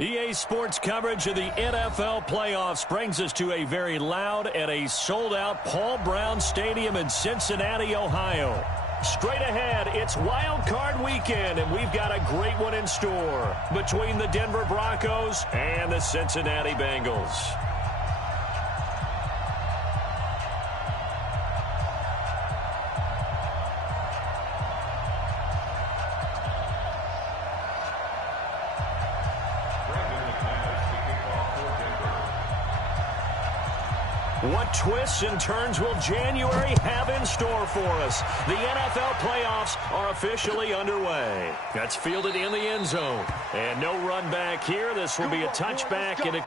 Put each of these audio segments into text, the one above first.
EA Sports coverage of the NFL playoffs brings us to a very loud and a sold-out Paul Brown Stadium in Cincinnati, Ohio. Straight ahead, it's Wild Card Weekend, and we've got a great one in store between the Denver Broncos and the Cincinnati Bengals. What twists and turns will January have in store for us? The NFL playoffs are officially underway. That's fielded in the end zone. And no run back here. This will be a touchback and a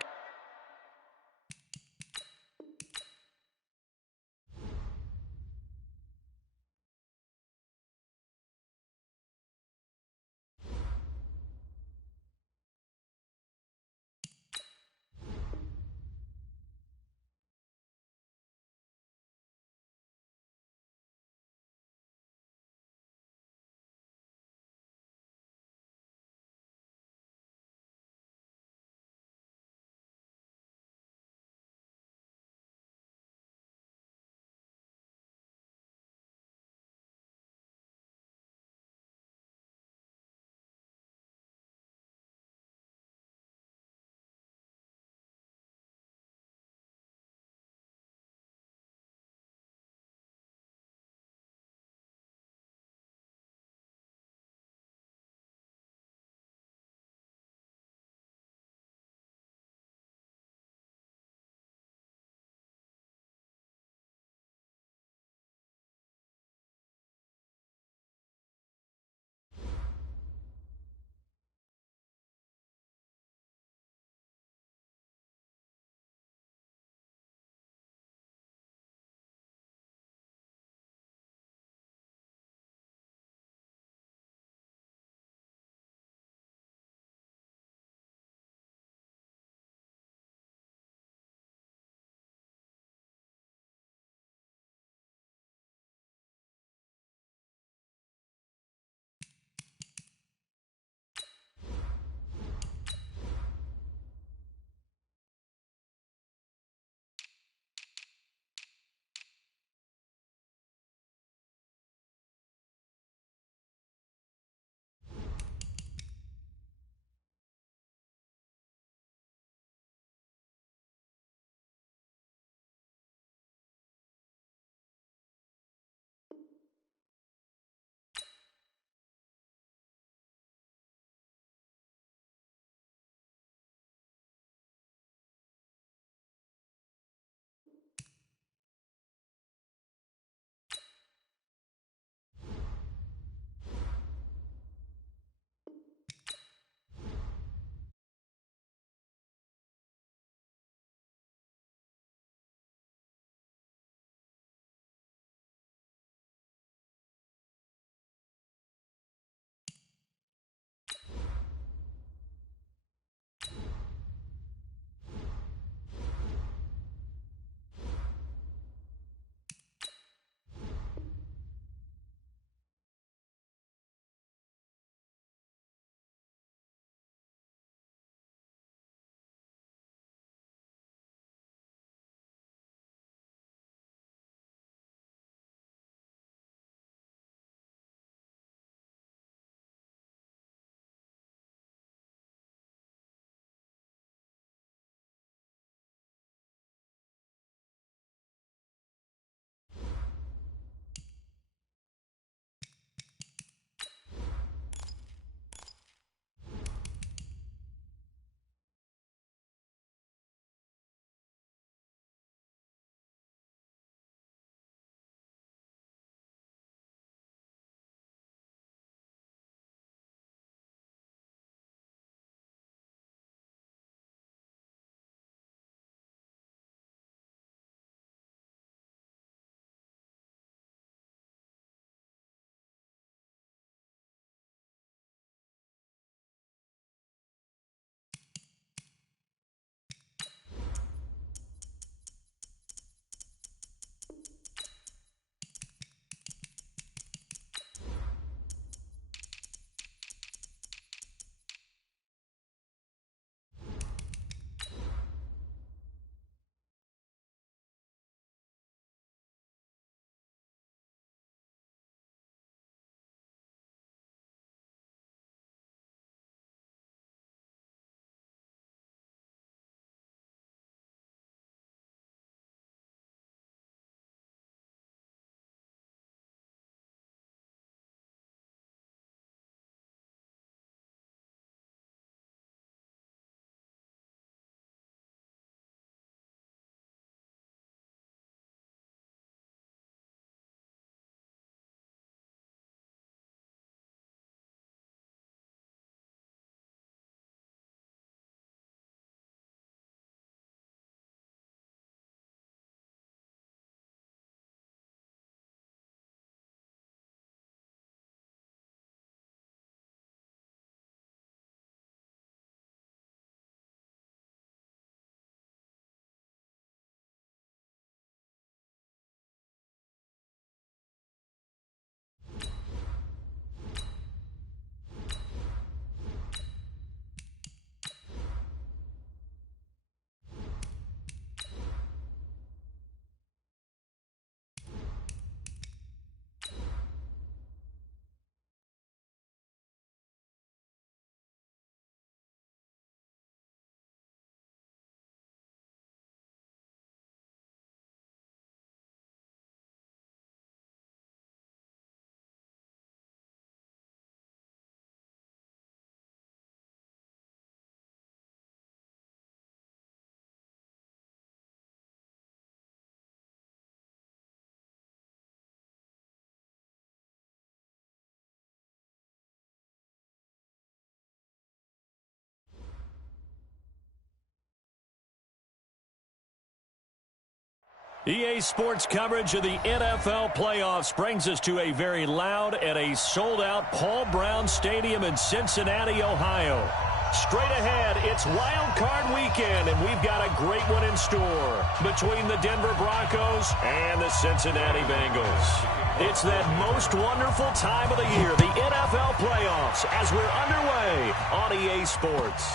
EA Sports coverage of the NFL playoffs brings us to a very loud and a sold-out Paul Brown Stadium in Cincinnati, Ohio. Straight ahead, it's Wild Card Weekend, and we've got a great one in store between the Denver Broncos and the Cincinnati Bengals. It's that most wonderful time of the year, the NFL playoffs, as we're underway on EA Sports.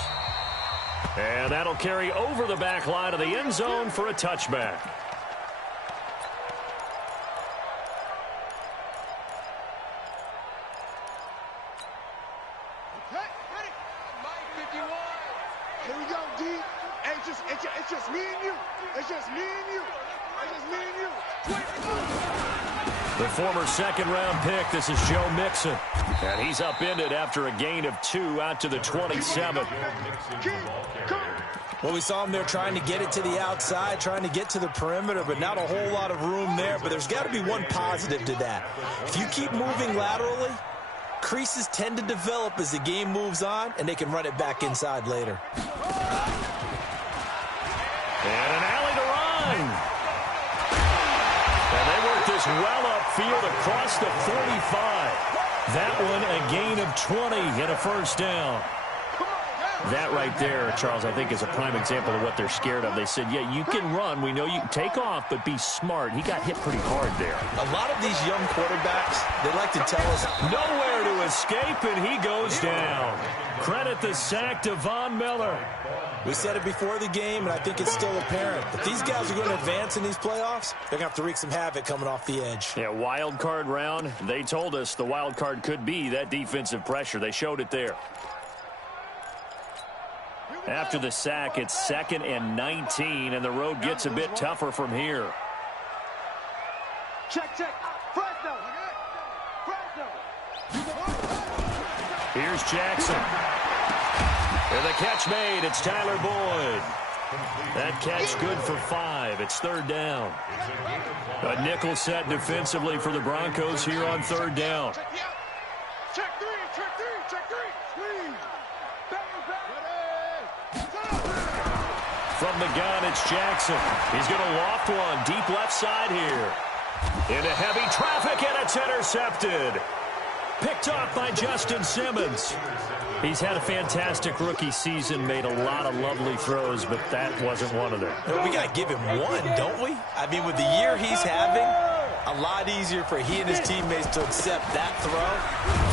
And that'll carry over the back line of the end zone for a touchback. Here we go, D. It's just me and you. It's just me and you. It's just me and you. The former second-round pick, this is Joe Mixon. And he's upended after a gain of 2 out to the 27. Well, we saw him there trying to get it to the outside, trying to get to the perimeter, but not a whole lot of room there. But there's got to be one positive to that. If you keep moving laterally, creases tend to develop as the game moves on, and they can run it back inside later. And an alley to run. And they work this well upfield across the 45. That one a gain of 20 and a first down. That right there, Charles, I think is a prime example of what they're scared of. They said, yeah, you can run. We know you can take off, but be smart. He got hit pretty hard there. A lot of these young quarterbacks, they like to tell us, nowhere to escape, and he goes down. Credit the sack to Von Miller. We said it before the game, and I think it's still apparent. If these guys are going to advance in these playoffs, they're going to have to wreak some havoc coming off the edge. Yeah, wild card round. They told us the wild card could be that defensive pressure. They showed it there. After the sack, it's 2nd and 19, and the road gets a bit tougher from here. Check. FrEdDyP. Here's Jackson. And the catch made. It's Tyler Boyd. That catch good for 5. It's 3rd down. A nickel set defensively for the Broncos here on 3rd down. Check three. Squeeze. From the gun, it's Jackson. He's going to loft one deep left side here. Into heavy traffic, and it's intercepted. Picked off by Justin Simmons. He's had a fantastic rookie season, made a lot of lovely throws, but that wasn't one of them. We got to give him one, don't we? I mean, with the year he's having, a lot easier for he and his teammates to accept that throw,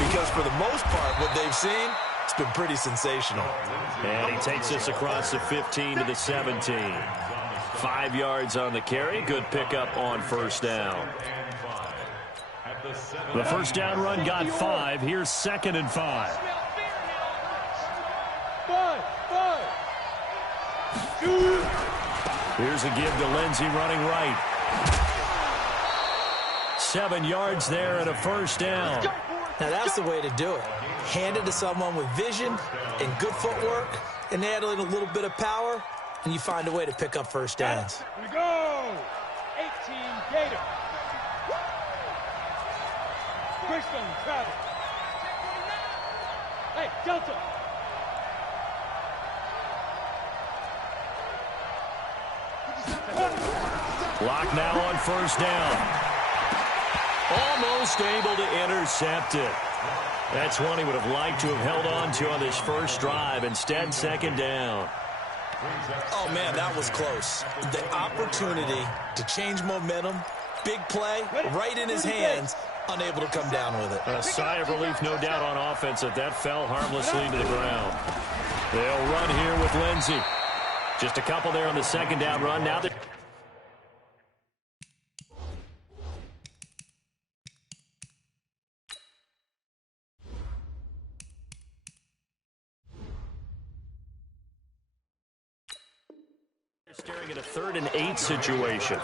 because for the most part, what they've seen, it's been pretty sensational. And he takes us across the 15 to the 17. 5 yards on the carry. Good pickup on 1st down. The 1st down run got 5. Here's 2nd and 5. Here's a give to Lindsey running right. 7 yards there and a 1st down. Now that's the way to do it. Hand it to someone with vision and good footwork, and add in a little bit of power, and you find a way to pick up 1st downs. Here we go. 18 Gator. Christian Travis. Hey, Delta. Lock now on 1st down. Almost able to intercept it. That's one he would have liked to have held on to on this first drive. Instead, 2nd down. Oh, man, that was close. The opportunity to change momentum, big play, right in his hands, unable to come down with it. A sigh of relief, no doubt, on offense that fell harmlessly to the ground. They'll run here with Lindsey. Just a couple there on the 2nd down run. Now they're... staring at a 3rd and 8 situation. And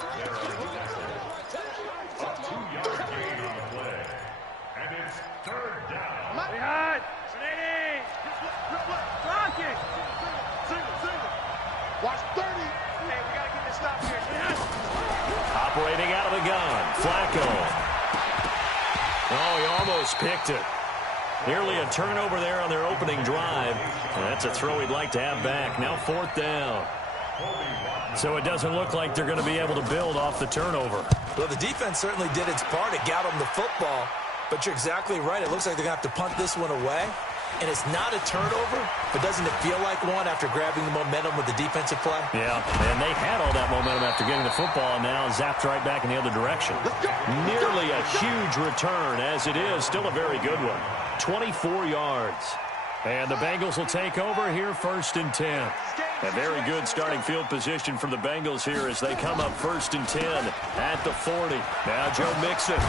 it's 3rd down. Behind. Block it. Single. Watch 30. Hey, we got to get this stop here. Operating out of the gun. Flacco. Oh, he almost picked it. Nearly a turnover there on their opening drive. And that's a throw he'd like to have back. Now 4th down. So it doesn't look like they're going to be able to build off the turnover. Well, the defense certainly did its part. It got them the football. But you're exactly right. It looks like they're going to have to punt this one away. And it's not a turnover, but doesn't it feel like one after grabbing the momentum with the defensive play? Yeah, and they had all that momentum after getting the football, and now zapped right back in the other direction. Nearly a huge return, as it is. Still a very good one. 24 yards. And the Bengals will take over here, 1st and 10. A very good starting field position for the Bengals here as they come up 1st and 10 at the 40. Now Joe Mixon.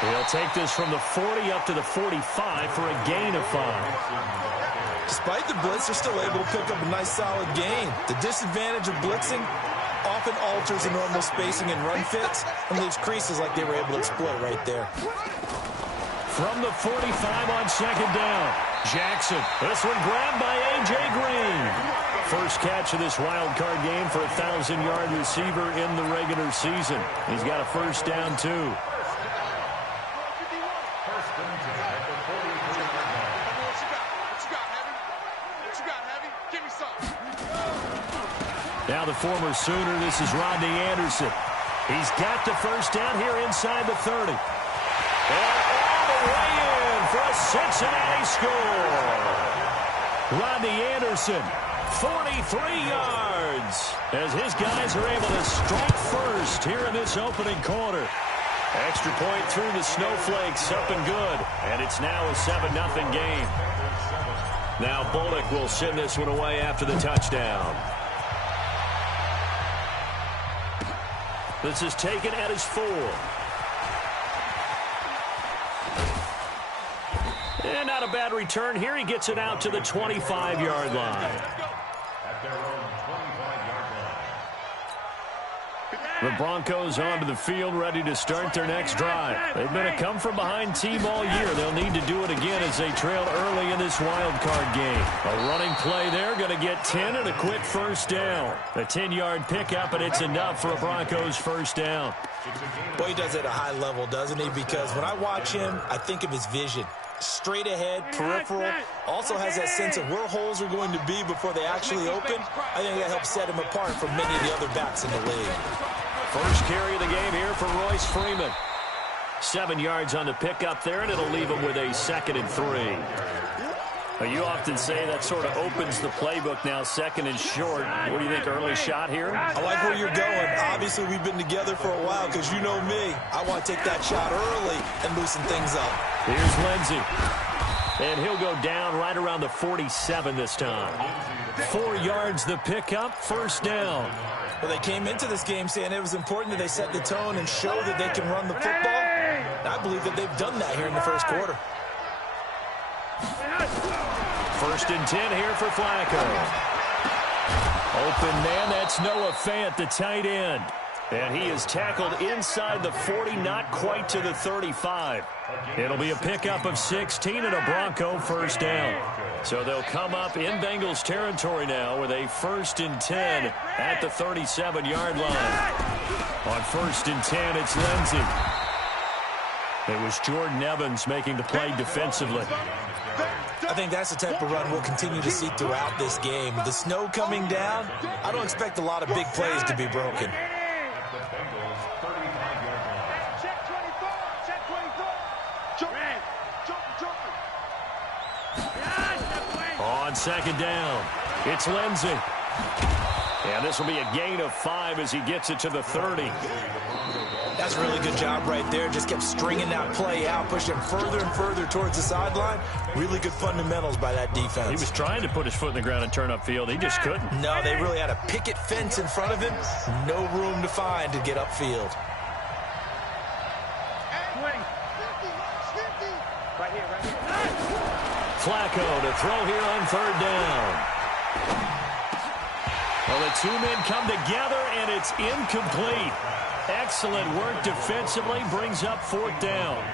He'll take this from the 40 up to the 45 for a gain of 5. Despite the blitz, they're still able to pick up a nice solid gain. The disadvantage of blitzing often alters the normal spacing and run fits and leaves creases like they were able to exploit right there. From the 45 on 2nd down, Jackson. This one grabbed by A.J. Green. First catch of this wild card game for a 1,000-yard receiver in the regular season. He's got a 1st down, too. Now the former Sooner, this is Rodney Anderson. He's got the 1st down here inside the 30. And all the way in for a Cincinnati score. Rodney Anderson, 43 yards, as his guys are able to strike first here in this opening quarter. Extra point through the Snowflakes, up and good. And it's now a 7-0 game. Now Bullock will send this one away after the touchdown. This is taken at his 4. And not a bad return here. He gets it out to the 25-yard line. The Broncos onto the field, ready to start their next drive. They've been a come-from-behind team all year. They'll need to do it again as they trail early in this wild card game. A running play there, going to get 10 and a quick 1st down. A 10-yard pickup, and it's enough for a Broncos 1st down. Boy, he does it at a high level, doesn't he? Because when I watch him, I think of his vision. Straight ahead, peripheral, also has that sense of where holes are going to be before they actually open. I think that helps set him apart from many of the other backs in the league. First carry of the game here for Royce Freeman. 7 yards on the pickup there, and it'll leave him with a 2nd and 3. Now, you often say that sort of opens the playbook now, 2nd and short. What do you think, early shot here? I like where you're going. Obviously, we've been together for a while because you know me. I want to take that shot early and loosen things up. Here's Lindsey. And he'll go down right around the 47 this time. 4 yards the pickup, 1st down. Well, they came into this game saying it was important that they set the tone and show that they can run the football. And I believe that they've done that here in the 1st quarter. 1st and 10 here for Flacco. Open man, that's Noah Fant, the tight end. And he is tackled inside the 40, not quite to the 35. It'll be a pickup of 16 and a Bronco 1st down. So they'll come up in Bengals territory now with a 1st and 10 at the 37-yard line. On 1st and 10, it's Lindsey. It was Jordan Evans making the play defensively. I think that's the type of run we'll continue to see throughout this game. With the snow coming down, I don't expect a lot of big plays to be broken. On 2nd down, it's Lindsey. And this will be a gain of 5 as he gets it to the 30. That's a really good job right there. Just kept stringing that play out, pushing further and further towards the sideline. Really good fundamentals by that defense. He was trying to put his foot in the ground and turn upfield. He just couldn't. No, they really had a picket fence in front of him. No room to find to get upfield. Flacco to throw here on 3rd down. Well, the 2 men come together, and it's incomplete. Excellent work defensively, brings up 4th down.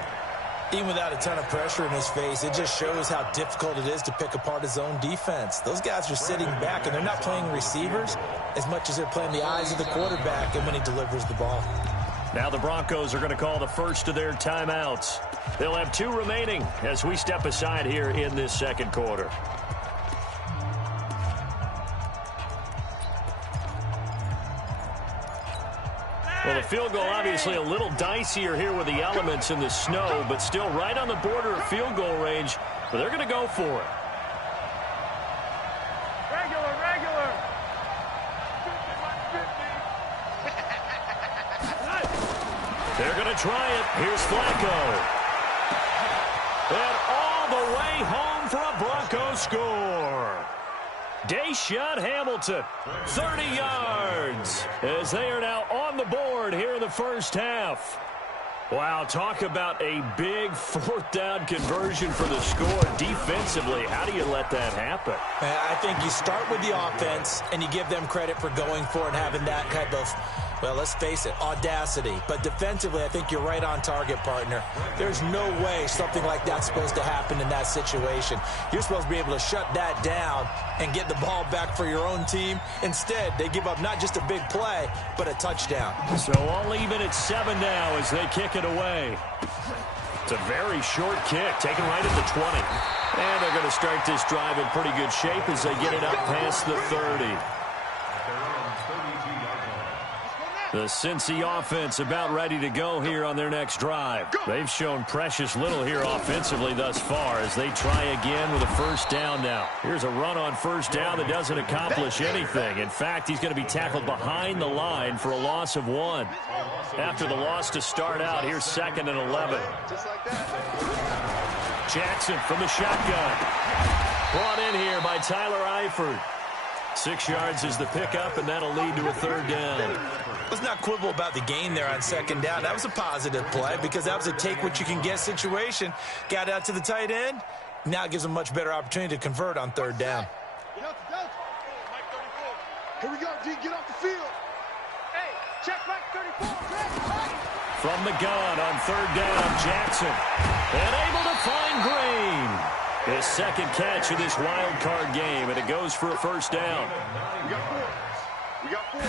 Even without a ton of pressure in his face, it just shows how difficult it is to pick apart his own defense. Those guys are sitting back, and they're not playing receivers as much as they're playing the eyes of the quarterback and when he delivers the ball. Now the Broncos are going to call the first of their timeouts. They'll have 2 remaining as we step aside here in this 2nd quarter. Well, the field goal obviously a little dicier here with the elements in the snow, but still right on the border of field goal range. But they're going to go for it. Regular. They're going to try it. Here's Flacco. And all the way home for a Broncos score. Deshaun Hamilton, 30 yards, as they are now on the board here in the first half. Wow, talk about a big fourth down conversion for the score. Defensively, how do you let that happen? I think you start with the offense, and you give them credit for going for it and having that type of, well, let's face it, audacity. But defensively, I think you're right on target, partner. There's no way something like that's supposed to happen in that situation. You're supposed to be able to shut that down and get the ball back for your own team. Instead, they give up not just a big play, but a touchdown. So all even at 7 now as they kick it away. It's a very short kick, taken right at the 20. And they're going to start this drive in pretty good shape as they get it up past the 30. The Cincy offense about ready to go here on their next drive. They've shown precious little here offensively thus far as they try again with a first down now. Here's a run on first down that doesn't accomplish anything. In fact, he's going to be tackled behind the line for a loss of 1. After the loss to start out, here's 2nd and 11. Jackson from the shotgun. Brought in here by Tyler Eifert. 6 yards is the pickup, and that'll lead to a third down. Let's not quibble about the gain there on 2nd down. That was a positive play because that was a take-what-you-can-get situation. Got out to the tight end. Now it gives them a much better opportunity to convert on 3rd down. Here we go, D. Get off the field. Hey, check back 34. From the gun on 3rd down, Jackson. And able to find Green. His second catch of this wild card game, and it goes for a first down. We got 4.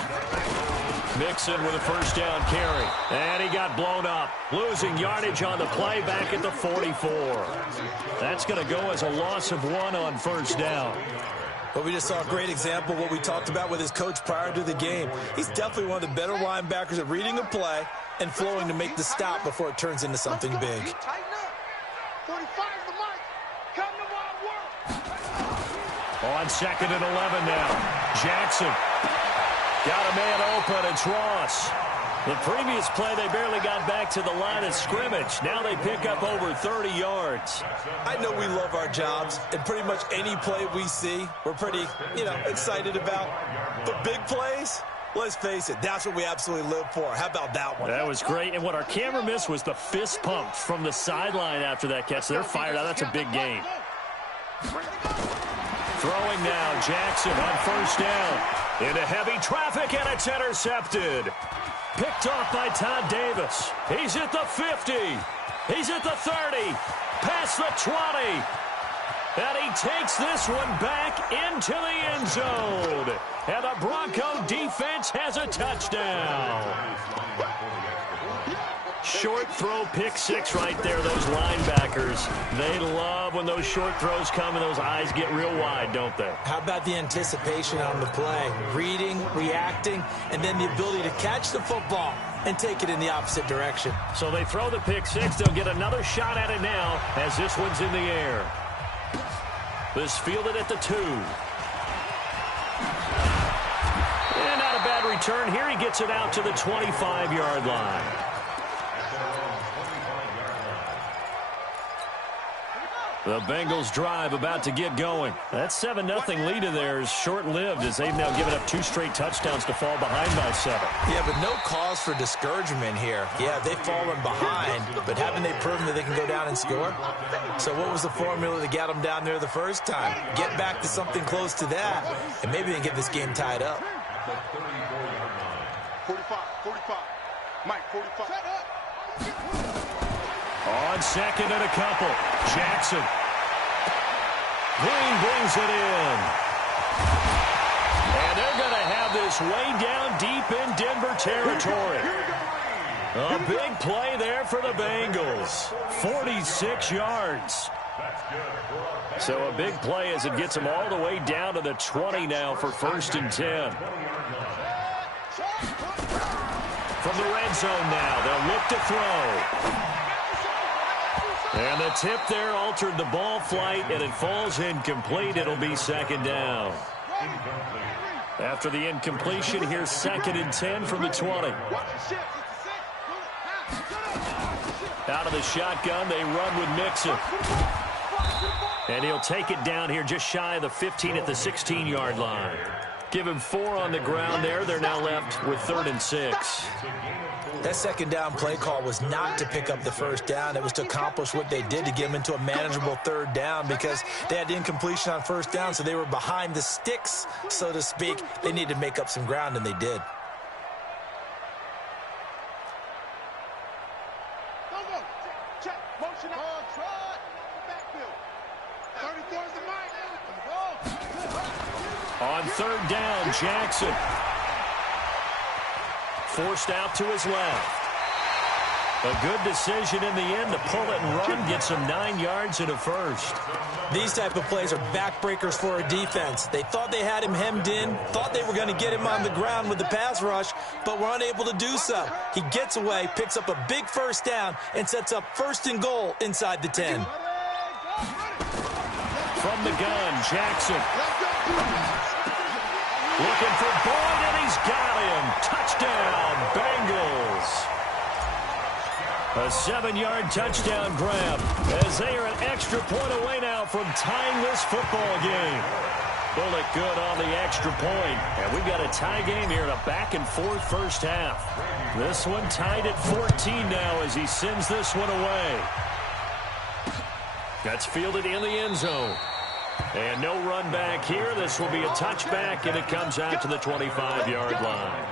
Mixon with a first down carry. And he got blown up. Losing yardage on the play back at the 44. That's going to go as a loss of 1 on first down. But we just saw a great example of what we talked about with his coach prior to the game. He's definitely one of the better linebackers at reading a play and flowing to make the stop before it turns into something big. 45 the mic. Come to my work. On 2nd and 11 now. Jackson. Got a man open. It's Ross. The previous play, they barely got back to the line of scrimmage. Now they pick up over 30 yards. I know we love our jobs, and pretty much any play we see, we're pretty, excited about. But big plays, let's face it, that's what we absolutely live for. How about that one? That was great. And what our camera missed was the fist pump from the sideline after that catch. They're fired out. That's a big gain. Throwing now, Jackson on first down. Into heavy traffic, and it's intercepted. Picked off by Todd Davis. He's at the 50. He's at the 30. Past the 20. And he takes this one back into the end zone. And the Bronco defense has a touchdown. Short throw, pick 6 right there, those linebackers. They love when those short throws come and those eyes get real wide, don't they? How about the anticipation on the play? Reading, reacting, and then the ability to catch the football and take it in the opposite direction. So they throw the pick 6. They'll get another shot at it now as this one's in the air. This fielded at the 2. And not a bad return here. He gets it out to the 25-yard line. The Bengals drive about to get going. That 7-0 lead of theirs short-lived as they've now given up 2 straight touchdowns to fall behind by 7. Yeah, but no cause for discouragement here. Yeah, they've fallen behind, but haven't they proven that they can go down and score? So what was the formula that got them down there the first time? Get back to something close to that, and maybe they can get this game tied up. 45. Mike, 45. On 2nd and a couple, Jackson. Green brings it in. And they're going to have this way down deep in Denver territory. A big play there for the Bengals. 46 yards. So a big play as it gets them all the way down to the 20 now for 1st and 10. from the red zone now. They'll look to throw. And the tip there altered the ball flight, and it falls incomplete. It'll be second down. After the incompletion, here's 2nd and 10 from the 20. Out of the shotgun, they run with Mixon. And he'll take it down here just shy of the 15 at the 16-yard line. Give him 4 on the ground there. They're now left with 3rd and 6. That second down play call was not to pick up the first down. It was to accomplish what they did, to get them into a manageable 3rd down, because they had incompletion on 1st down, so they were behind the sticks, so to speak. They needed to make up some ground, and they did. On 3rd down, Jackson. Forced out to his left. A good decision in the end to pull it and run, get some 9 yards and a first. These type of plays are backbreakers for a defense. They thought they had him hemmed in, thought they were going to get him on the ground with the pass rush, but were unable to do so. He gets away, picks up a big first down, and sets up 1st and goal inside the 10. From the gun, Jackson. Looking for Boyd, and he's got him. Touchdown, Bengals. A 7-yard touchdown grab as they are an extra point away now from tying this football game. Bullock good on the extra point. And we've got a tie game here in a back-and-forth first half. This one tied at 14 now as he sends this one away. That's fielded in the end zone. And no run back here. This will be a touchback, and it comes out to the 25-yard line.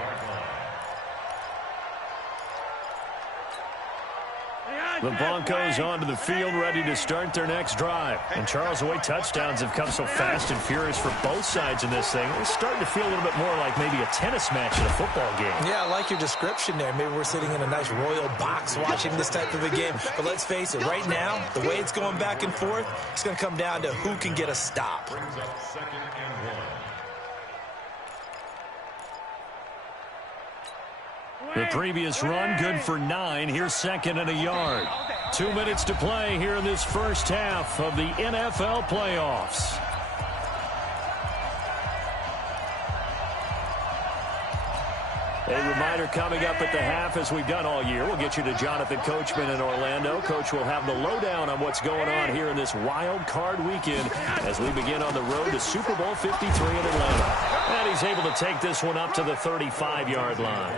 The Broncos onto the field, ready to start their next drive. And Charles, the way touchdowns have come so fast and furious for both sides in this thing, it's starting to feel a little bit more like maybe a tennis match in a football game. Yeah, I like your description there. Maybe we're sitting in a nice royal box watching this type of a game. But let's face it, right now, the way it's going back and forth, it's going to come down to who can get a stop. The previous run, good for 9. Here's 2nd and a yard. 2 minutes to play here in this first half of the NFL playoffs. A reminder coming up at the half, as we've done all year. We'll get you to Jonathan Coachman in Orlando. Coach will have the lowdown on what's going on here in this wild card weekend as we begin on the road to Super Bowl 53 in Atlanta. And he's able to take this one up to the 35-yard line.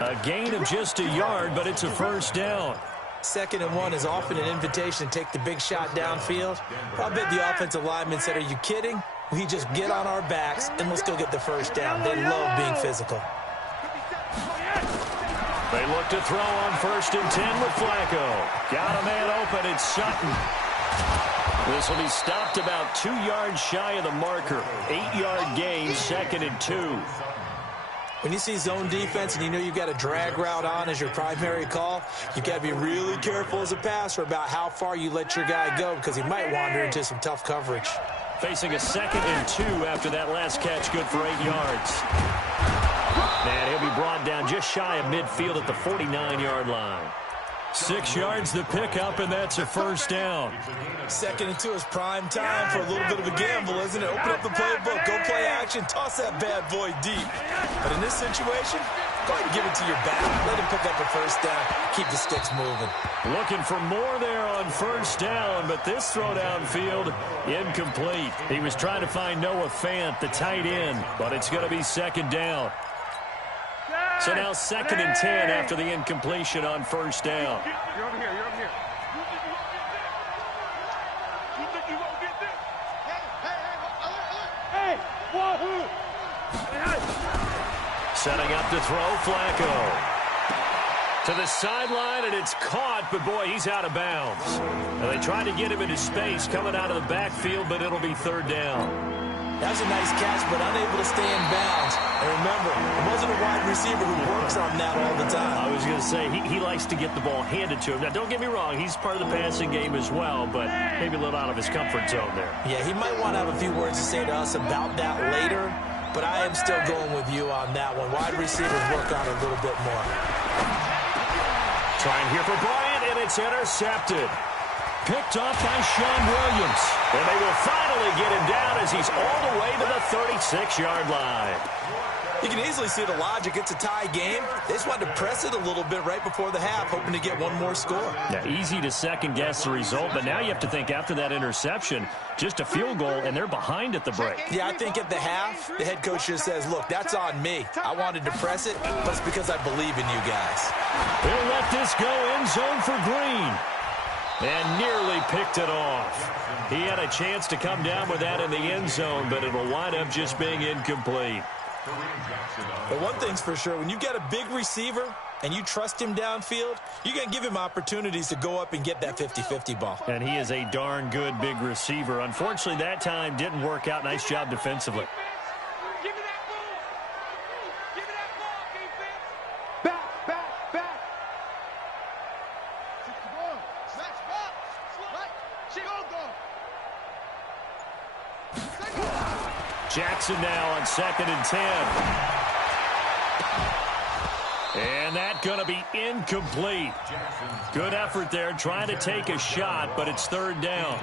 A gain of just a yard, but it's a first down. 2nd and 1 is often an invitation to take the big shot downfield. I bet the offensive lineman said, "Are you kidding? We just get on our backs and let's go get the first down." They love being physical. They look to throw on 1st and 10 with Flacco. Got a man open. It's Sutton. This will be stopped about 2 yards shy of the marker. 8-yard gain, 2nd and 2. When you see zone defense and you know you've got a drag route on as your primary call, you've got to be really careful as a passer about how far you let your guy go, because he might wander into some tough coverage. Facing a 2nd and 2 after that last catch, good for 8 yards. And he'll be brought down just shy of midfield at the 49-yard line. 6 yards the pickup, and that's a first down. 2nd and 2 is prime time for a little bit of a gamble, isn't it? Open up the playbook, go play action, toss that bad boy deep. But in this situation, go ahead and give it to your back. Let him pick up a first down. Keep the sticks moving. Looking for more there on first down, but this throw downfield, incomplete. He was trying to find Noah Fant, the tight end, but it's going to be 2nd down. So now 2nd and 10 after the incompletion on first down. You're over here. You're over here. You think you won't get this? Hey, wahoo! Setting up to throw, Flacco. To the sideline, and it's caught, but boy, he's out of bounds. And they tried to get him into space coming out of the backfield, but it'll be 3rd down. That's a nice catch, but unable to stay in bounds. And remember, it wasn't a wide receiver who works on that all the time. I was going to say, he likes to get the ball handed to him. Now, don't get me wrong, he's part of the passing game as well, but maybe a little out of his comfort zone there. Yeah, he might want to have a few words to say to us about that later, but I am still going with you on that one. Wide receivers work on it a little bit more. Trying here for Bryant, and it's intercepted. Picked off by Sean Williams. And they will finally get him down as he's all the way to the 36-yard line. You can easily see the logic. It's a tie game. They just wanted to press it a little bit right before the half, hoping to get one more score. Yeah, easy to second-guess the result, but now you have to think after that interception, just a field goal, and they're behind at the break. Yeah, I think at the half, the head coach just says, look, that's on me. I wanted to press it, but it's because I believe in you guys. He'll let this go end zone for Green. And nearly picked it off. He had a chance to come down with that in the end zone, but it will wind up just being incomplete. But one thing's for sure, when you've got a big receiver and you trust him downfield, you're going to give him opportunities to go up and get that 50-50 ball. And he is a darn good big receiver. Unfortunately, that time didn't work out. Nice job defensively. Give me that ball. Give me that ball, defense. Back, back, back. 61. Smash back. Right. Go, go. Jackson now on 2nd and 10. And that going to be incomplete. Good effort there, trying to take a shot, but it's 3rd down.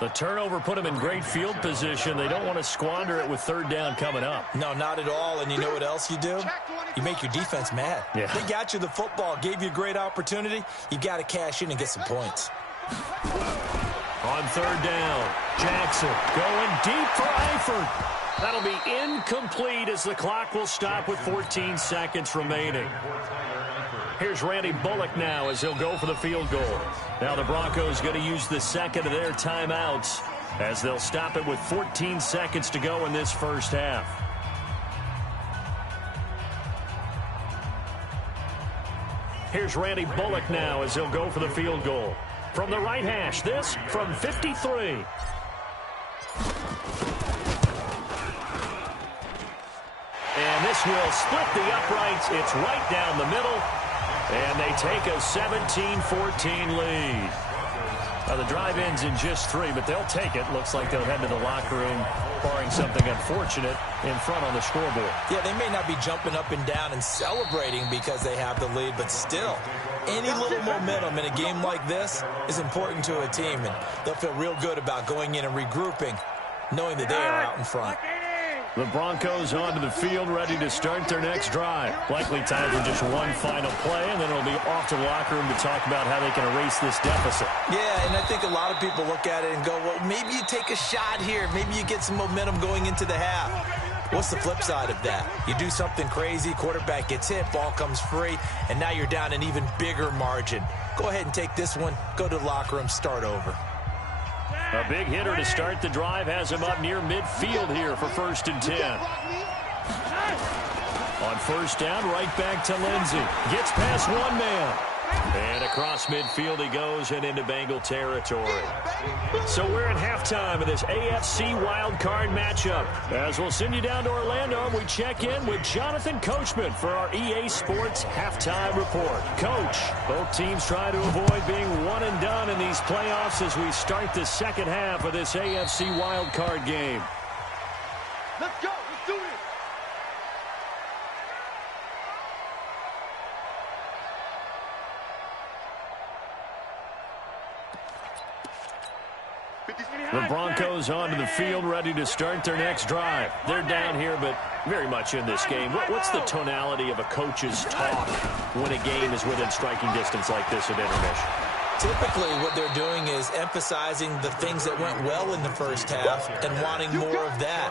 The turnover put them in great field position. They don't want to squander it with 3rd down coming up. No, not at all. And you know what else you do? You make your defense mad. Yeah. They got you the football, gave you a great opportunity. You got to cash in and get some points. On 3rd down, Jackson going deep for Eifert. That'll be incomplete as the clock will stop with 14 seconds remaining. Here's Randy Bullock now as he'll go for the field goal. Now the Broncos going to use the second of their timeouts as they'll stop it with 14 seconds to go in this first half. Here's Randy Bullock now as he'll go for the field goal. From the right hash, this from 53. And this will split the uprights. It's right down the middle. And they take a 17-14 lead. Now the drive ends in just 3, but they'll take it. Looks like they'll head to the locker room, barring something unfortunate, in front on the scoreboard. Yeah, they may not be jumping up and down and celebrating because they have the lead, but still, any little momentum in a game like this is important to a team, and they'll feel real good about going in and regrouping, knowing that they are out in front. The Broncos onto the field, ready to start their next drive. Likely time for just one final play, and then it'll be off to the locker room to talk about how they can erase this deficit. Yeah, and I think a lot of people look at it and go, well, maybe you take a shot here. Maybe you get some momentum going into the half. What's the flip side of that? You do something crazy, quarterback gets hit, ball comes free, and now you're down an even bigger margin. Go ahead and take this one, go to the locker room, start over. A big hitter to start the drive has him up near midfield here for 1st and 10. On 1st down, right back to Lindsey. Gets past one man. And across midfield he goes and into Bengal territory. So we're at halftime of this AFC wildcard matchup. As we'll send you down to Orlando, we check in with Jonathan Coachman for our EA Sports Halftime Report. Coach, both teams try to avoid being one and done in these playoffs as we start the second half of this AFC wildcard game. Let's go. Let's do this. The Broncos onto the field, ready to start their next drive. They're down here, but very much in this game. What's the tonality of a coach's talk when a game is within striking distance like this at intermission? Typically, what they're doing is emphasizing the things that went well in the first half and wanting more of that.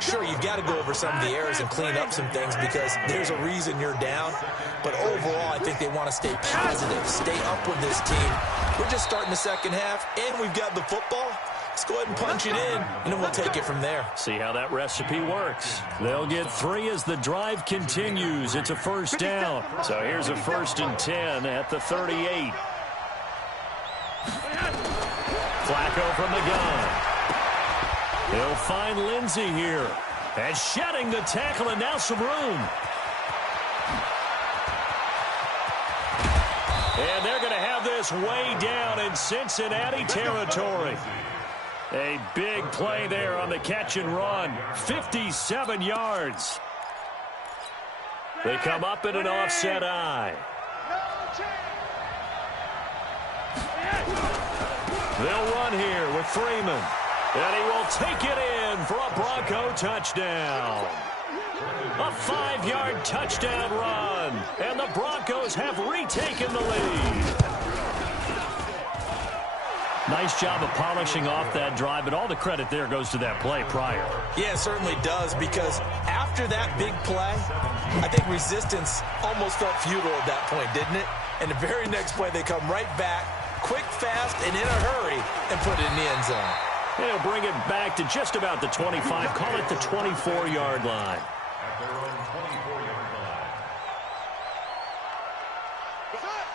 Sure, you've got to go over some of the errors and clean up some things because there's a reason you're down. But overall, I think they want to stay positive, stay up with this team. We're just starting the second half, and we've got the football. Let's go ahead and punch it in, and then we'll take it from there. See how that recipe works. They'll get 3 as the drive continues. It's a 1st down. So here's a 1st and 10 at the 38. Flacco from the gun. He'll find Lindsey here. And shedding the tackle, and now some room. And they're going to have this way down in Cincinnati territory. A big play there on the catch and run. 57 yards. They come up in an offset eye. They'll run here with Freeman. And he will take it in for a Bronco touchdown. A 5-yard touchdown run. And the Broncos have retaken the lead. Nice job of polishing off that drive, but all the credit there goes to that play prior. Yeah, it certainly does, because after that big play, I think resistance almost felt futile at that point, didn't it? And the very next play, they come right back, quick, fast, and in a hurry, and put it in the end zone. And he'll bring it back to just about the 25, call it the 24-yard line.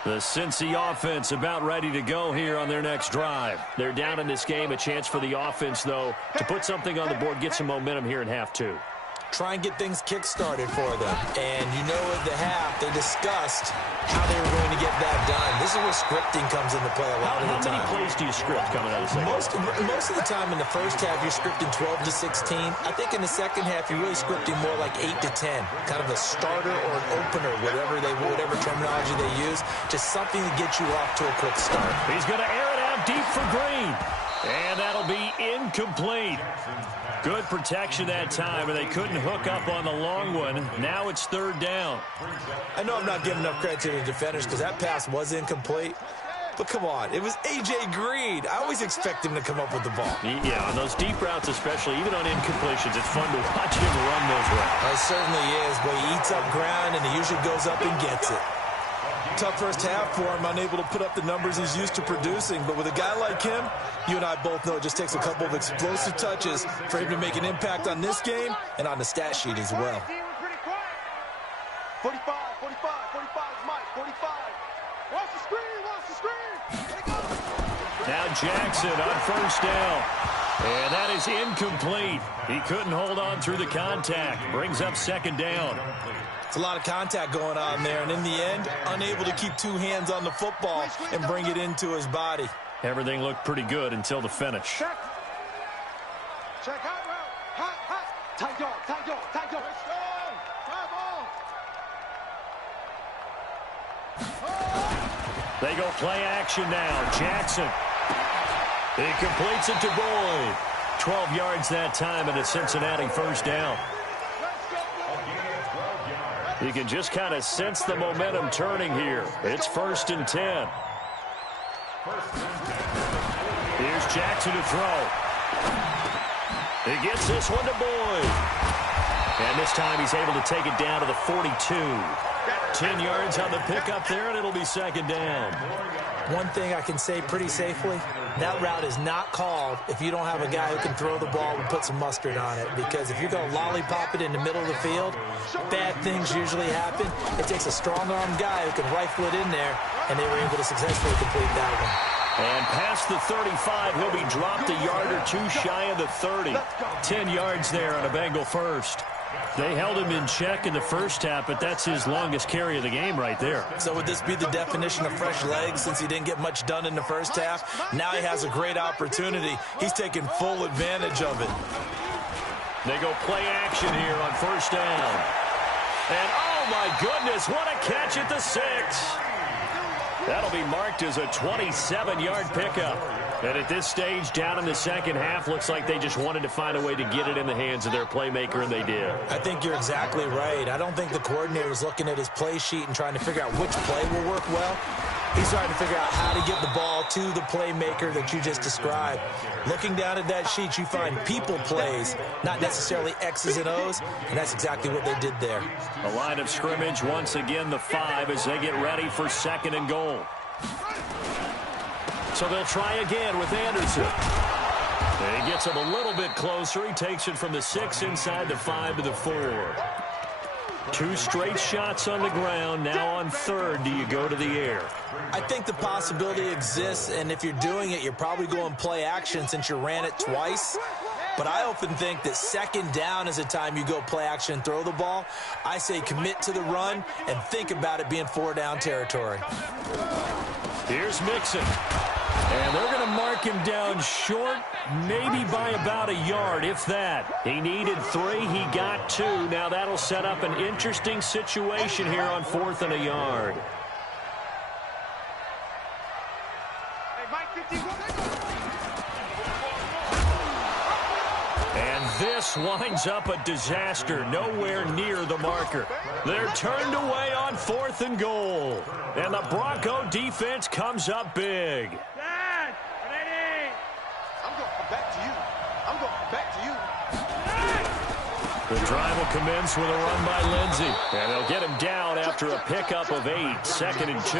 The Cincy offense about ready to go here on their next drive. They're down in this game. A chance for the offense, though, to put something on the board, get some momentum here in half two. Try and get things kick-started for them. And you know at the half, they discussed how they were going to get that done. This is where scripting comes into play a lot of the time. How many plays do you script coming out of the second? Most of the time in the first half, you're scripting 12 to 16. I think in the second half, you're really scripting more like 8 to 10. Kind of a starter or an opener, whatever terminology they use. Just something to get you off to a quick start. He's going to air it out deep for Green. And that'll be incomplete. Good protection that time, and they couldn't hook up on the long one. Now it's third down. I know I'm not giving enough credit to the defenders because that pass was incomplete. But come on, it was A.J. Green. I always expect him to come up with the ball. Yeah, on those deep routes especially, even on incompletions, it's fun to watch him run those routes. It certainly is, but he eats up ground, and he usually goes up and gets it. Tough first half for him, unable to put up the numbers he's used to producing. But with a guy like him, you and I both know it just takes a couple of explosive touches for him to make an impact on this game and on the stat sheet as well. 45, 45 is Mike, 45. Watch the screen. Now Jackson on first down. And that is incomplete. He couldn't hold on through the contact. Brings up second down. It's a lot of contact going on there, and in the end, unable to keep two hands on the football and bring it into his body. Everything looked pretty good until the finish. Check hot route. Hot. Tight dog. They go play action now. Jackson. He completes it to Boyd. 12 yards that time and a Cincinnati first down. You can just kind of sense the momentum turning here. It's 1st and 10. Here's Jackson to throw. He gets this one to Boyd. And this time he's able to take it down to the 42. 10 yards on the pickup there, and it'll be second down. One thing I can say pretty safely, that route is not called if you don't have a guy who can throw the ball and put some mustard on it. Because if you're going to lollipop it in the middle of the field, bad things usually happen. It takes a strong-arm guy who can rifle it in there, and they were able to successfully complete that one. And past the 35, he'll be dropped a yard or two shy of the 30. 10 yards there on a Bengal first. They held him in check in the first half, but that's his longest carry of the game right there. So would this be the definition of fresh legs since he didn't get much done in the first half? Now he has a great opportunity. He's taking full advantage of it. They go play action here on first down. And oh my goodness, what a catch at the 6. That'll be marked as a 27-yard pickup. And at this stage, down in the second half, looks like they just wanted to find a way to get it in the hands of their playmaker, and they did. I think you're exactly right. I don't think the coordinator is looking at his play sheet and trying to figure out which play will work well. He's trying to figure out how to get the ball to the playmaker that you just described. Looking down at that sheet, you find people plays, not necessarily X's and O's, and that's exactly what they did there. A line of scrimmage, once again, the 5 as they get ready for 2nd and goal. So they'll try again with Anderson. And he gets him a little bit closer. He takes it from the 6 inside the 5 to the 4. 2 straight shots on the ground. Now on 3rd, do you go to the air? I think the possibility exists, and if you're doing it, you're probably going play action since you ran it twice. But I often think that 2nd down is the time you go play action and throw the ball. I say commit to the run and think about it being 4-down territory. Here's Mixon. And they're going to mark knock him down short, maybe by about a yard, if that. He needed 3. He got 2. Now that'll set up an interesting situation here on 4th and a yard. And this winds up a disaster, nowhere near the marker. They're turned away on 4th and goal. And the Bronco defense comes up big. Dad, ready? I'm going back to you. I'm going back to you. The drive will commence with a run by Lindsey. And they'll get him down after a pickup of 8, 2nd and 2.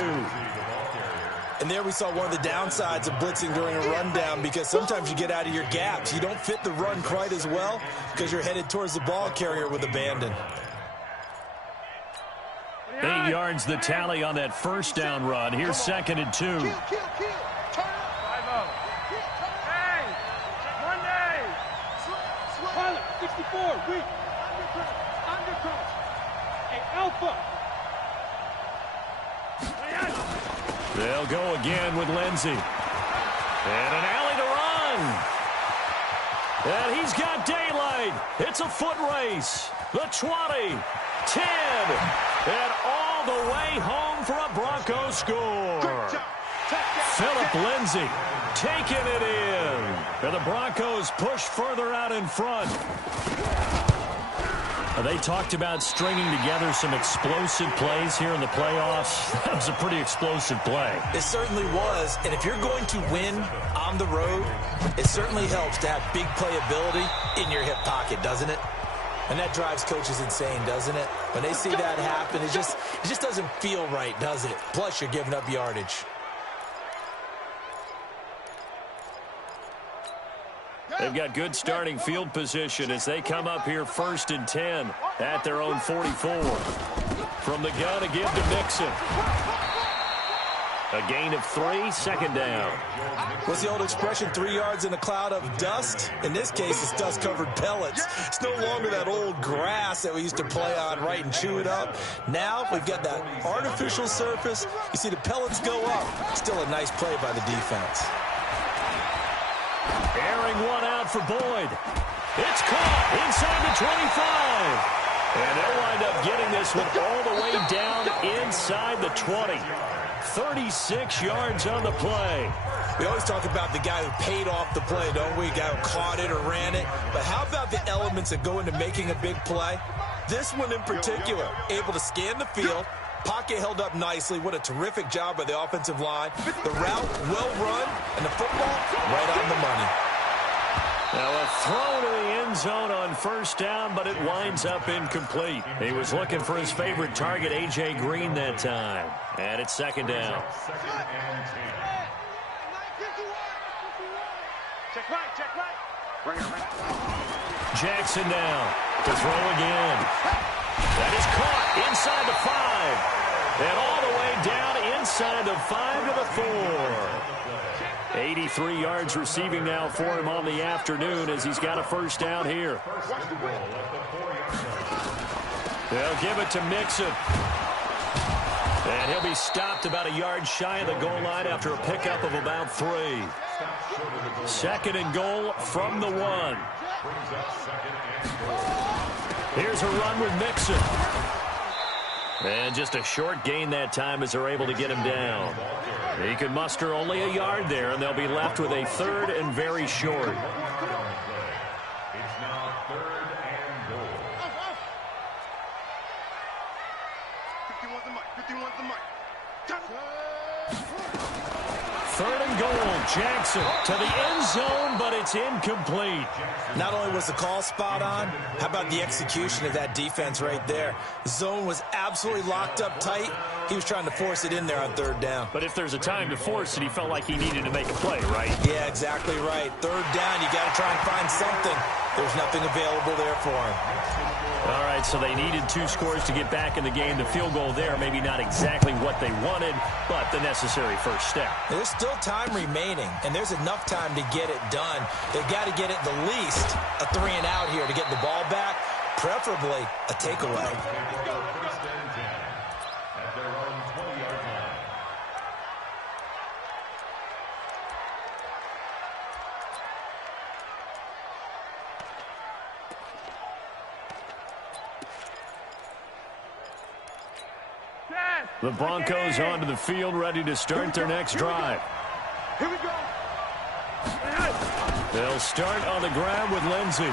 And there we saw one of the downsides of blitzing during a rundown, because sometimes you get out of your gaps. You don't fit the run quite as well because you're headed towards the ball carrier with abandon. 8 yards the tally on that first down run. Here's 2nd and 2. Kill. Turn up. 5-0. Hey, Monday. Pilot, 64, weak. Undercut. Hey, Alpha. They'll go again with Lindsey. And an alley to run. And he's got daylight. It's a foot race. The 20, 10, and all the way home for a Bronco score. Philip Lindsey taking it in. And the Broncos push further out in front. They talked about stringing together some explosive plays here in the playoffs. That was a pretty explosive play. It certainly was. And if you're going to win on the road, it certainly helps to have big playability in your hip pocket, doesn't it? And that drives coaches insane, doesn't it? When they see that happen, it just doesn't feel right, does it? Plus, you're giving up yardage. They've got good starting field position as they come up here 1st and 10 at their own 44. From the gun, a give to Mixon. A gain of 3, 2nd down. What's the old expression, 3 yards in a cloud of dust? In this case, it's dust-covered pellets. It's no longer that old grass that we used to play on, right, and chew it up. Now we've got that artificial surface. You see the pellets go up. Still a nice play by the defense. Airing one out for Boyd. It's caught inside the 25. And they'll wind up getting this one all the way down inside the 20. 36 yards on the play. We always talk about the guy who paid off the play, don't we? The guy who caught it or ran it. But how about the elements that go into making a big play? This one in particular, able to scan the field. Pocket held up nicely. What a terrific job by the offensive line. The route, well run, and the football, right on the money. Now a throw to the end zone on 1st down, but it winds up incomplete. He was looking for his favorite target, A.J. Green, that time. And it's 2nd down. Check right. Bring it around. Jackson now to throw again. That is caught inside the 5. And all the way down inside the 5 to the 4. 83 yards receiving now for him on the afternoon as he's got a 1st down here. They'll give it to Mixon. And he'll be stopped about a yard shy of the goal line after a pickup of about 3. 2nd and goal from the 1. Here's a run with Mixon. And just a short gain that time as they're able to get him down. He can muster only a yard there, and they'll be left with a 3rd and very short. It's now 3rd and goal. 51's the mic. 51's the mic. 3rd and goal. Jackson to the end zone, but it's incomplete. Not only was the call spot on, how about the execution of that defense right there? The zone was absolutely locked up tight. He was trying to force it in there on 3rd down. But if there's a time to force it, he felt like he needed to make a play, right? Yeah, exactly right. 3rd down, you got to try and find something. There's nothing available there for him. All right, so they needed 2 scores to get back in the game. The field goal there, maybe not exactly what they wanted, but the necessary first step. There's still time remaining, and there's enough time to get it done. They've got to get it the least a 3 and out here to get the ball back, preferably a takeaway. At their own 20-yard line. The Broncos onto the field, ready to start their next drive. Here we go. They'll start on the ground with Lindsey.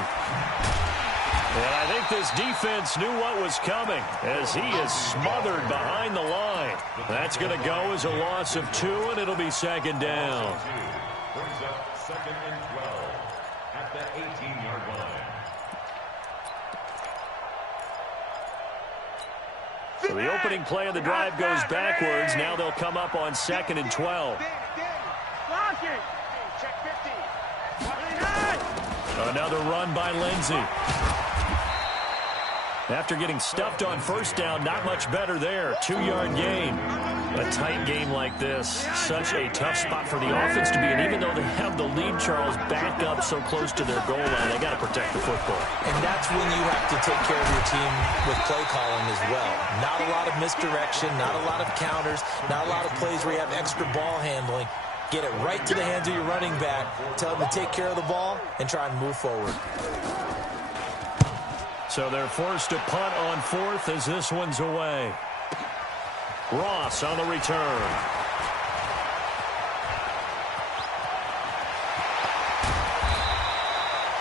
And I think this defense knew what was coming as he is smothered behind the line. That's going to go as a loss of 2, and it'll be second down. Brings up 2nd and 12 at the 18-yard line. So the opening play of the drive goes backwards. Now they'll come up on 2nd and 12. Another run by Lindsey. After getting stuffed on first down, not much better there. 2-yard gain. A tight game like this, such a tough spot for the offense to be in. Even though they have the lead, Charles, back up so close to their goal line, they got to protect the football. And that's when you have to take care of your team with play calling as well. Not a lot of misdirection, not a lot of counters, not a lot of plays where you have extra ball handling. Get it right to the hands of your running back, tell him to take care of the ball, and try and move forward. So they're forced to punt on 4th as this one's away. Ross on the return.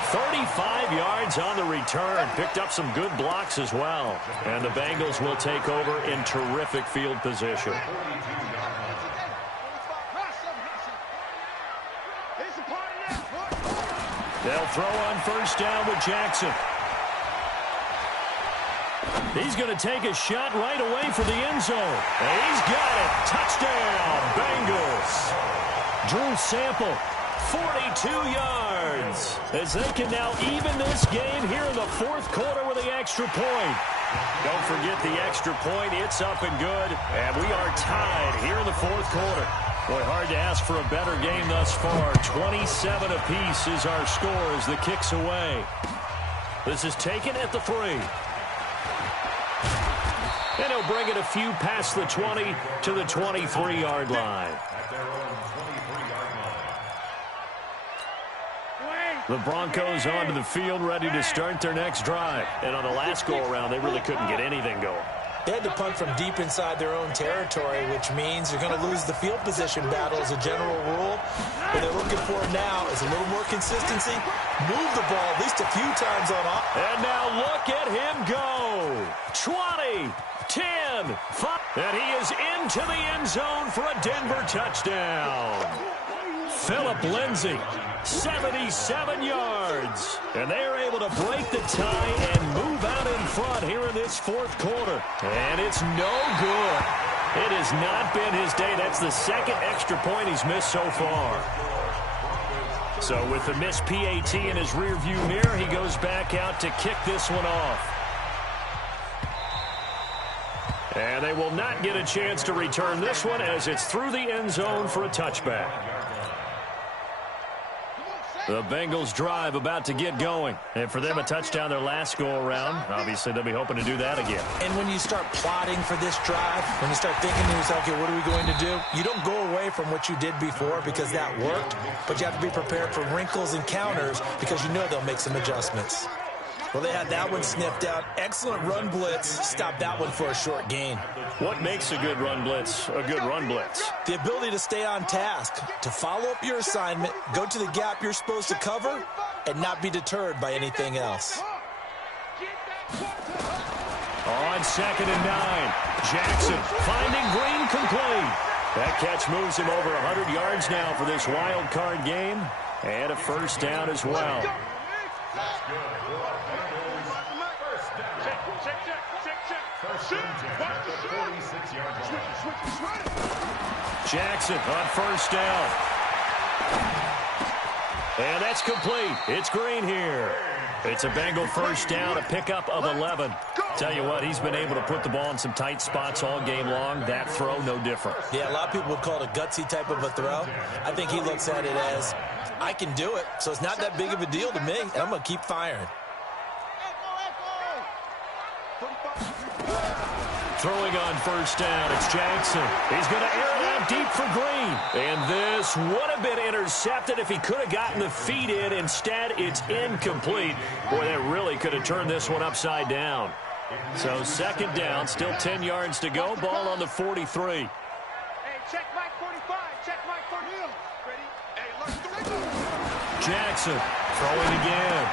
"35 yards on the return. Picked up some good blocks as well. And the Bengals will take over in terrific field position. They'll throw on first down with Jackson. He's going to take a shot right away for the end zone. And he's got it. Touchdown, Bengals. Drew Sample, 42 yards. As they can now even this game here in the 4th quarter with the extra point. Don't forget the extra point. It's up and good. And we are tied here in the 4th quarter. Boy, hard to ask for a better game thus far. 27 apiece is our score as the kick's away. This is taken at the 3. And he'll bring it a few past the 20 to the 23-yard line. At their own 23-yard line. The Broncos onto the field, ready to start their next drive. And on the last go-around, they really couldn't get anything going. They had to punt from deep inside their own territory, which means you're going to lose the field position battle as a general rule. What they're looking for now is a little more consistency. Move the ball at least a few times on off. And now look at him go. 20, 10, 5. And he is into the end zone for a Denver touchdown. Philip Lindsay, 77 yards. And they are able to break the tie and move out in front here in this 4th quarter. And it's no good. It has not been his day. That's the 2nd extra point he's missed so far. So with the missed PAT in his rearview mirror, he goes back out to kick this one off. And they will not get a chance to return this one as it's through the end zone for a touchback. The Bengals drive about to get going. And for them, a touchdown their last go-around. Obviously, they'll be hoping to do that again. And when you start plotting for this drive, when you start thinking to yourself, okay, what are we going to do? You don't go away from what you did before because that worked, but you have to be prepared for wrinkles and counters because you know they'll make some adjustments. Well, they had that one sniffed out. Excellent run blitz. Stopped that one for a short gain. What makes a good run blitz a good run blitz? The ability to stay on task, to follow up your assignment, go to the gap you're supposed to cover, and not be deterred by anything else. On 2nd and 9, Jackson finding Green complete. That catch moves him over 100 yards now for this wild card game, and a first down as well. Jackson on first down. And that's complete. It's Green here. It's a Bengal first down, a pickup of 11. Tell you what, he's been able to put the ball in some tight spots all game long. That throw, no different. Yeah, a lot of people would call it a gutsy type of a throw. I think he looks at it as, I can do it, so it's not that big of a deal to me, and I'm going to keep firing. Throwing on first down, it's Jackson. He's going to air it out deep for Green. And this would have been intercepted if he could have gotten the feet in. Instead, it's incomplete. Boy, that really could have turned this one upside down. So second down, still 10 yards to go. Ball on the 43. Hey, check Mike 45. Check Mike 45. Ready? Hey, Jackson throwing again.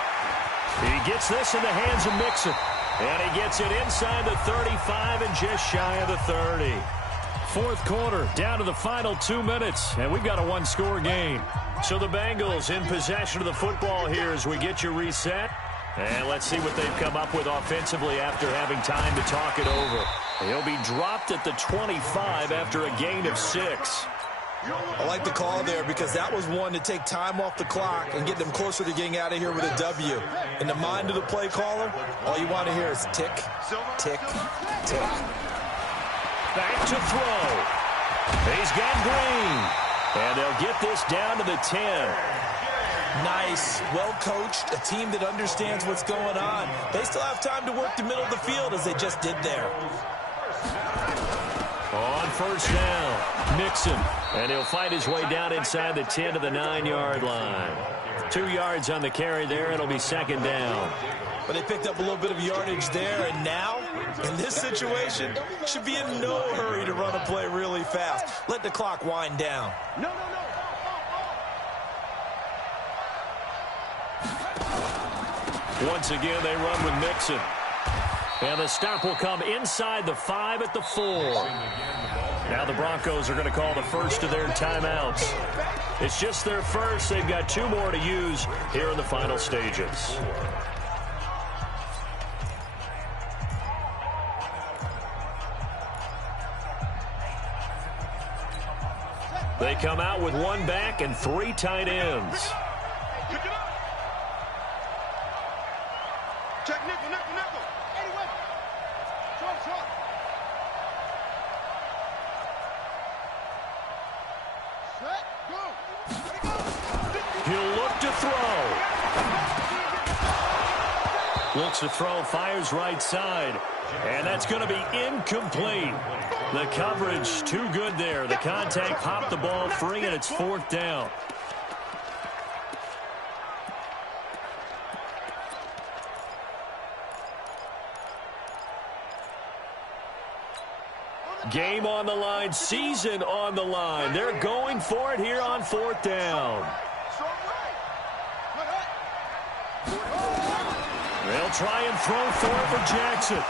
He gets this in the hands of Mixon. And he gets it inside the 35 and just shy of the 30. Fourth quarter, down to the final 2 minutes, and we've got a one-score game. So the Bengals in possession of the football here as we get you reset. And let's see what they've come up with offensively after having time to talk it over. He'll be dropped at the 25 after a gain of 6. I like the call there because that was one to take time off the clock and get them closer to getting out of here with a W. In the mind of the play caller, all you want to hear is tick, tick, tick. Back to throw. He's got Green. And they'll get this down to the 10. Nice, well-coached, a team that understands what's going on. They still have time to work the middle of the field as they just did there. On first down, Mixon. And he'll fight his way down inside the 10 to the 9-yard line. 2 yards on the carry there. It'll be second down. But they picked up a little bit of yardage there, and now, in this situation, should be in no hurry to run a play really fast. Let the clock wind down. No. Once again, they run with Mixon. And the stop will come inside the 5 at the 4. Now the Broncos are going to call the first of their timeouts. It's just their first. They've got 2 more to use here in the final stages. They come out with 1 back and 3 tight ends. Pick it up. Check nickel. 81. Short. Set, go. Ready, go. He'll look to throw. Looks to throw, fires right side. And that's going to be incomplete. The coverage too good there. The contact popped the ball free, and it's 4th down. Game on the line, season on the line. They're going for it here on 4th down. They'll try and throw for it for Jackson.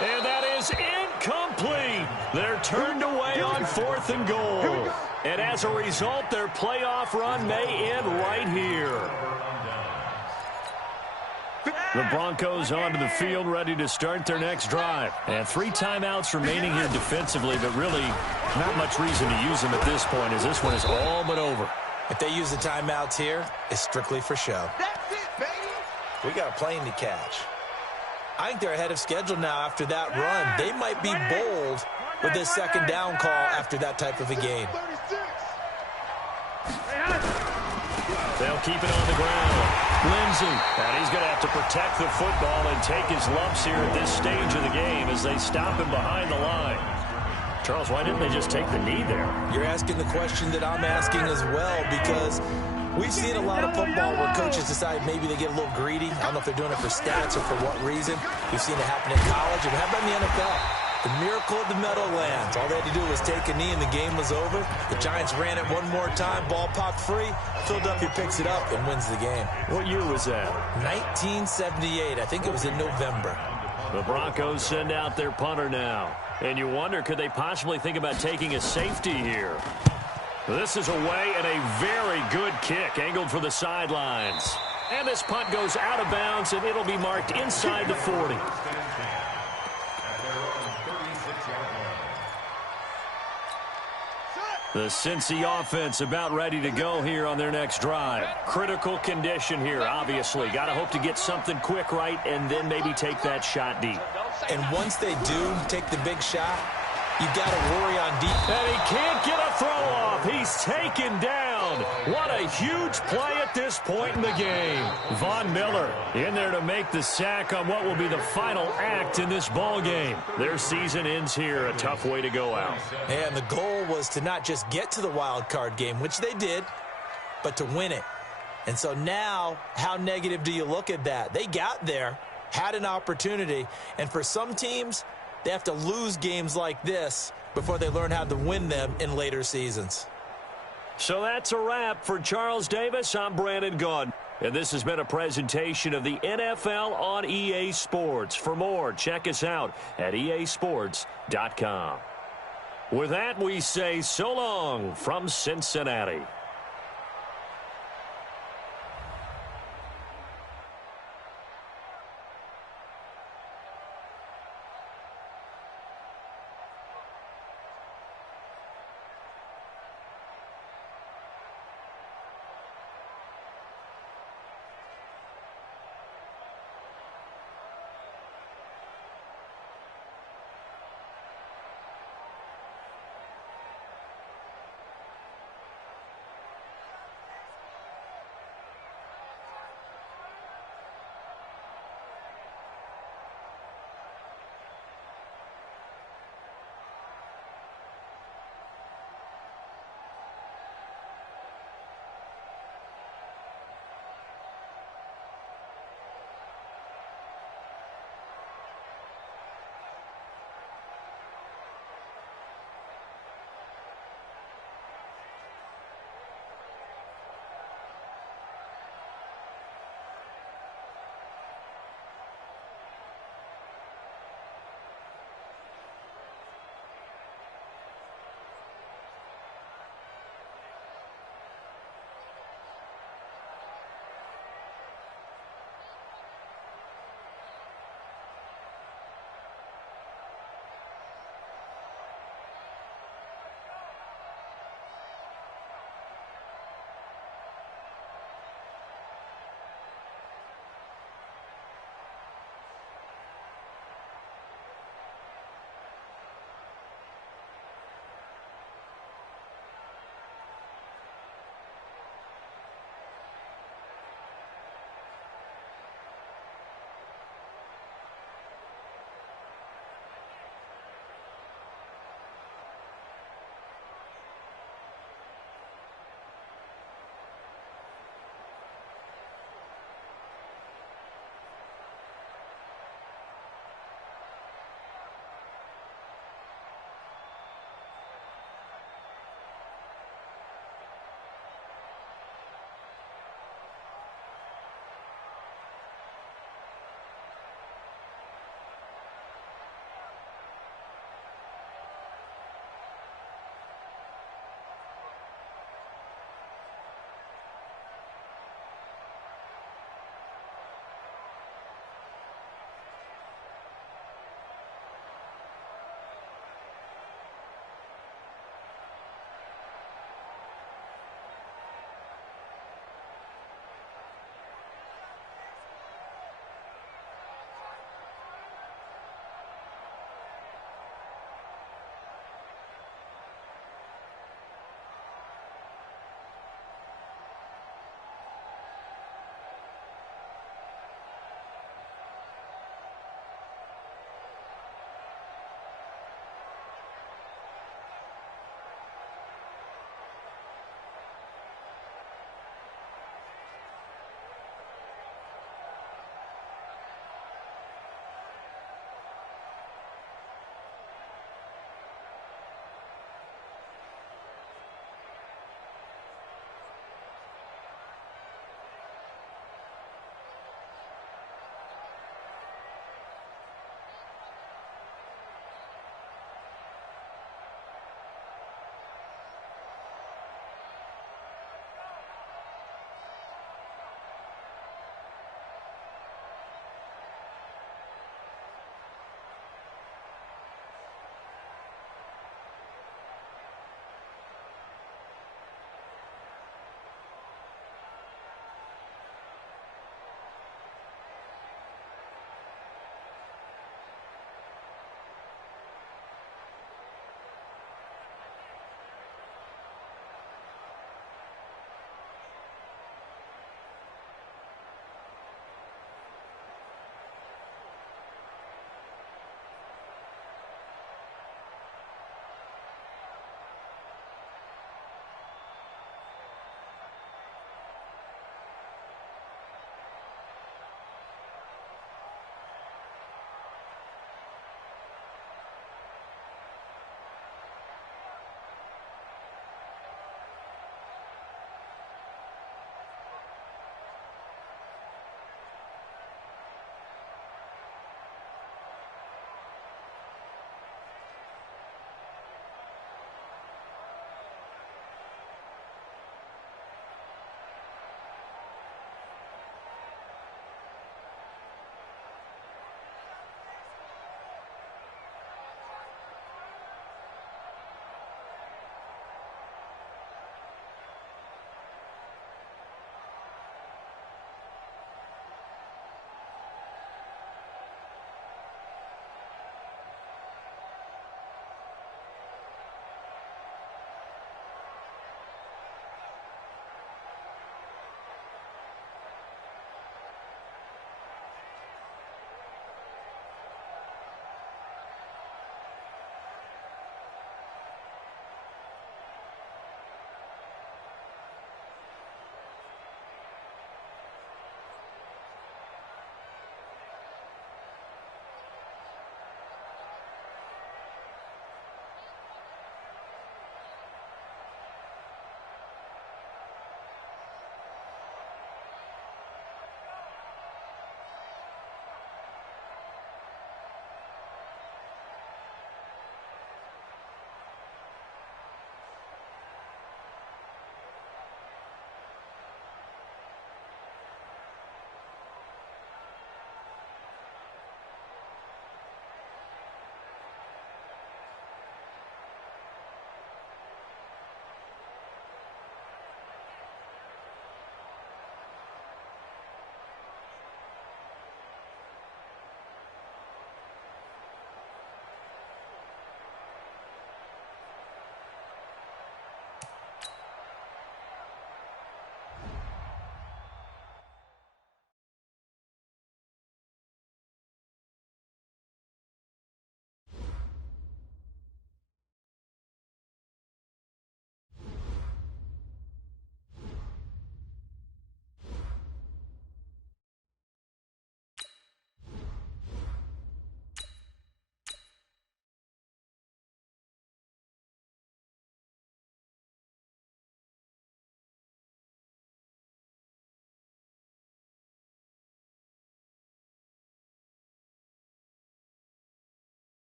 And that is incomplete. They're turned away on 4th and goal. And as a result, their playoff run may end right here. The Broncos onto the field, ready to start their next drive. And 3 timeouts remaining here defensively, but really not much reason to use them at this point, as this one is all but over. If they use the timeouts here, it's strictly for show. That's it, baby. We got a plane to catch. I think they're ahead of schedule now after that run. They might be bold with this second down call after that type of a game. 36. They'll keep it on the ground. Lindsey, and he's going to have to protect the football and take his lumps here at this stage of the game as they stop him behind the line. Charles, why didn't they just take the knee there? You're asking the question that I'm asking as well, because we've seen a lot of football where coaches decide maybe they get a little greedy. I don't know if they're doing it for stats or for what reason. We've seen it happen in college, and how about in the NFL? The miracle of the Meadowlands. All they had to do was take a knee, and the game was over. The Giants ran it one more time. Ball popped free. Philadelphia picks it up and wins the game. What year was that? 1978. I think it was in November. The Broncos send out their punter now. And you wonder, could they possibly think about taking a safety here? This is away and a very good kick angled for the sidelines. And this punt goes out of bounds, and it'll be marked inside the 40. The Cincy offense about ready to go here on their next drive. Critical condition here, obviously. Got to hope to get something quick right and then maybe take that shot deep. And once they do take the big shot, you got to worry on deep. And he can't get a throw off. He's taken down. What a huge play at this point in the game. Von Miller in there to make the sack on what will be the final act in this ball game. Their season ends here. A tough way to go out. And the goal was to not just get to the wild card game, which they did, but to win it. And so now, how negative do you look at that? They got there. had an opportunity. And for some teams, they have to lose games like this before they learn how to win them in later seasons. So that's a wrap for Charles Davis. I'm Brandon Gaudin. And this has been a presentation of the NFL on EA Sports. For more, check us out at easports.com. With that, we say so long from Cincinnati.